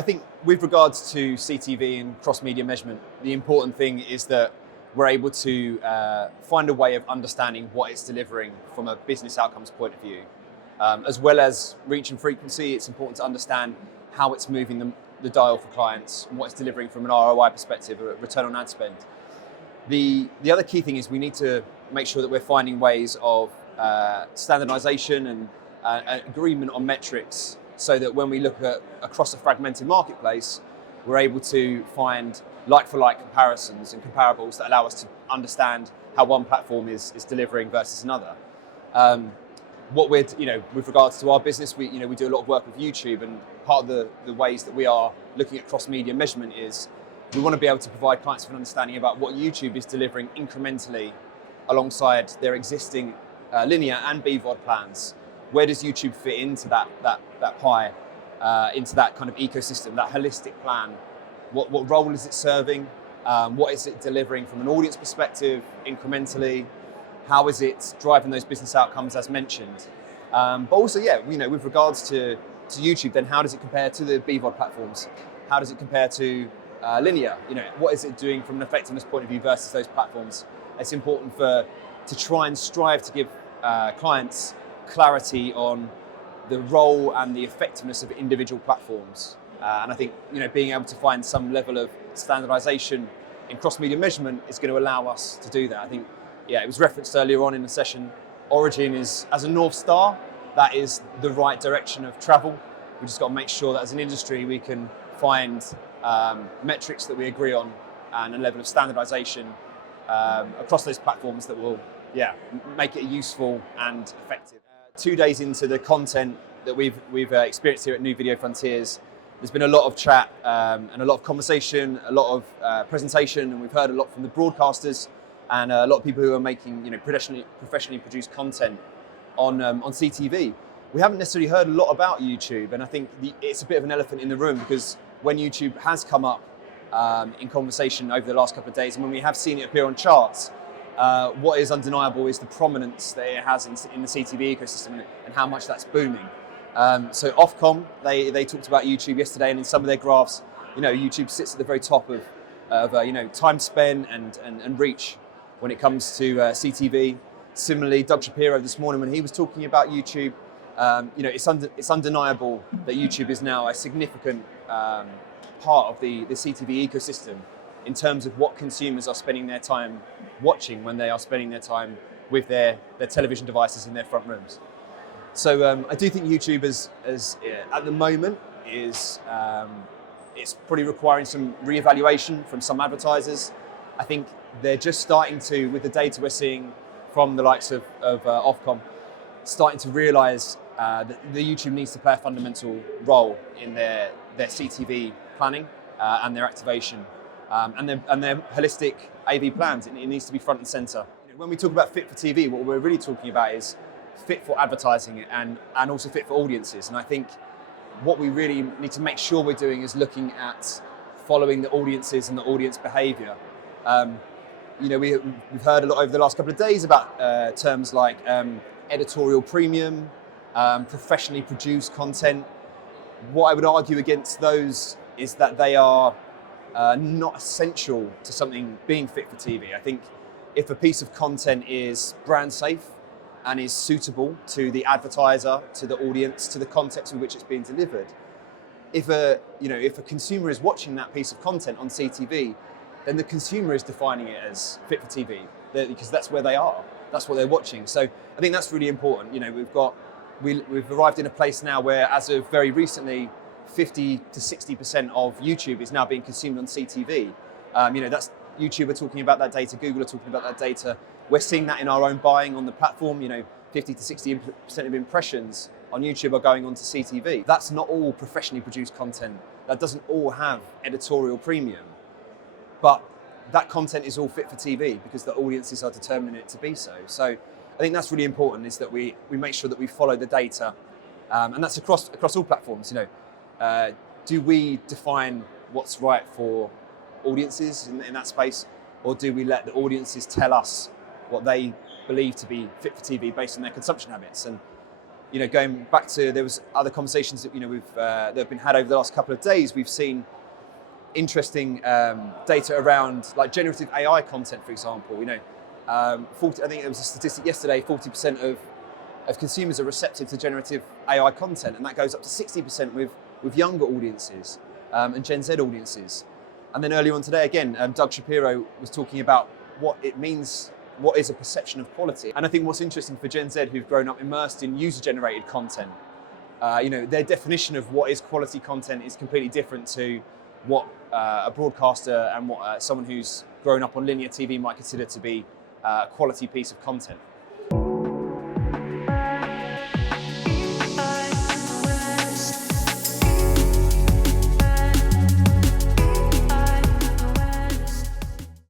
I think with regards to CTV and cross-media measurement, the important thing is that we're able to find a way of understanding what it's delivering from a business outcomes point of view. As well as reach and frequency, it's important to understand how it's moving the dial for clients and what it's delivering from an ROI perspective, a return on ad spend. The other key thing is we need to make sure that we're finding ways of standardization and agreement on metrics, so that when we look at across a fragmented marketplace, we're able to find like-for-like comparisons and comparables that allow us to understand how one platform is delivering versus another. What we're, with regards to our business, we do a lot of work with YouTube, and part of the ways that we are looking at cross-media measurement is we want to be able to provide clients with an understanding about what YouTube is delivering incrementally alongside their existing linear and BVOD plans. Where does YouTube fit into that pie, into that kind of ecosystem, that holistic plan? What role is it serving? What is it delivering from an audience perspective, incrementally? How is it driving those business outcomes as mentioned? But also, with regards to YouTube, then how does it compare to the BVOD platforms? How does it compare to linear? What is it doing from an effectiveness point of view versus those platforms? It's important to try and strive to give clients clarity on the role and the effectiveness of individual platforms. And I think being able to find some level of standardization in cross-media measurement is going to allow us to do that. I think, it was referenced earlier on in the session, Origin is, as a North Star, that is the right direction of travel. We've just got to make sure that as an industry we can find metrics that we agree on and a level of standardization across those platforms that will make it useful and effective. 2 days into the content that we've experienced here at New Video Frontiers, there's been a lot of chat and a lot of conversation, a lot of presentation, and we've heard a lot from the broadcasters and a lot of people who are making professionally produced content on CTV. We haven't necessarily heard a lot about YouTube, and I think it's a bit of an elephant in the room, because when YouTube has come up in conversation over the last couple of days, and when we have seen it appear on charts, what is undeniable is the prominence that it has in the CTV ecosystem and how much that's booming. So Ofcom, they talked about YouTube yesterday, and in some of their graphs, YouTube sits at the very top of time spent and reach when it comes to CTV. Similarly, Doug Shapiro this morning, when he was talking about YouTube, it's undeniable that YouTube is now a significant part of the CTV ecosystem in terms of what consumers are spending their time watching when they are spending their time with their television devices in their front rooms. So I do think YouTube at the moment it's probably requiring some reevaluation from some advertisers. I think they're just starting to, with the data we're seeing from the likes of Ofcom, starting to realise that the YouTube needs to play a fundamental role in their CTV planning and their activation and their holistic AV plans. It needs to be front and centre. When we talk about fit for TV, what we're really talking about is fit for advertising and also fit for audiences. And I think what we really need to make sure we're doing is looking at following the audiences and the audience behaviour. We've heard a lot over the last couple of days about terms like editorial premium, professionally produced content. What I would argue against those is that they are not essential to something being fit for TV. I think if a piece of content is brand safe and is suitable to the advertiser, to the audience, to the context in which it's being delivered, if a consumer is watching that piece of content on CTV, then the consumer is defining it as fit for TV, because that's where they are, that's what they're watching. So I think that's really important. We've arrived in a place now where, as of very recently, 50 to 60% of YouTube is now being consumed on CTV. That's YouTube are talking about that data, Google are talking about that data. We're seeing that in our own buying on the platform. 50 to 60% of impressions on YouTube are going on to CTV. That's not all professionally produced content. That doesn't all have editorial premium. But that content is all fit for TV because the audiences are determining it to be so. So I think that's really important, is that we make sure that we follow the data. And that's across all platforms. Do we define what's right for audiences in that space, or do we let the audiences tell us what they believe to be fit for TV based on their consumption habits? And going back to, there was other conversations that that have been had over the last couple of days. We've seen interesting data around like generative AI content, for example. 40, I think there was a statistic yesterday: 40% of consumers are receptive to generative AI content, and that goes up to 60% with younger audiences and Gen Z audiences. And then earlier on today, again, Doug Shapiro was talking about what it means. What is a perception of quality? And I think what's interesting for Gen Z, who've grown up immersed in user-generated content, their definition of what is quality content is completely different to what a broadcaster and what someone who's grown up on linear TV might consider to be a quality piece of content.